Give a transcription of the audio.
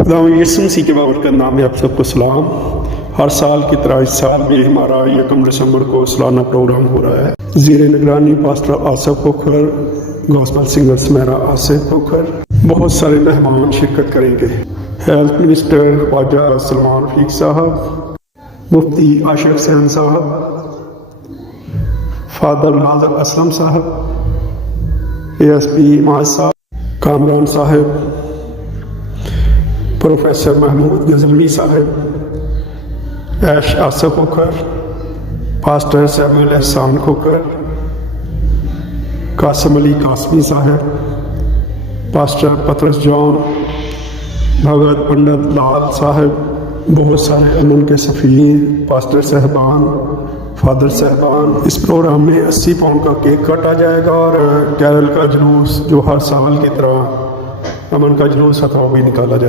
खुदा यीशु मसीह के बाबरकत नाम में आप सबको सलाम। हर साल की तरह इस साल भी हमारा 1 दिसंबर को सालाना प्रोग्राम हो रहा है। ज़ीरे निगरानी pastor Asif Khokhar, gospel singer Sumera Asif Khokhar, बहुत सारे मेहमान शिरकत करेंगे। हेल्थ मिनिस्टर ख्वाजा सलमान रफीक साहब, मुफ्ती आशिफ हुसैन साहब, फादर नाज़र असलम साहब, ASP माज साहब, कामरान साहब, प्रोफेसर महमूद गजनवी साहब, ऐश आसिफ खोखर, पास्टर सैमुअल एहसान खोखर, कासिम अली कासमी साहब, पास्टर पतरस जॉन, भगत पंडित लाल साहब, बहुत सारे अमन के सफ़ीर, पास्टर साहबान, फादर साहबान। इस प्रोग्राम में 80 पाउंड का केक काटा जाएगा और कैरल का जुलूस जो हर साल की तरह अमन का जुलूस था वो भी निकाला जाएगा।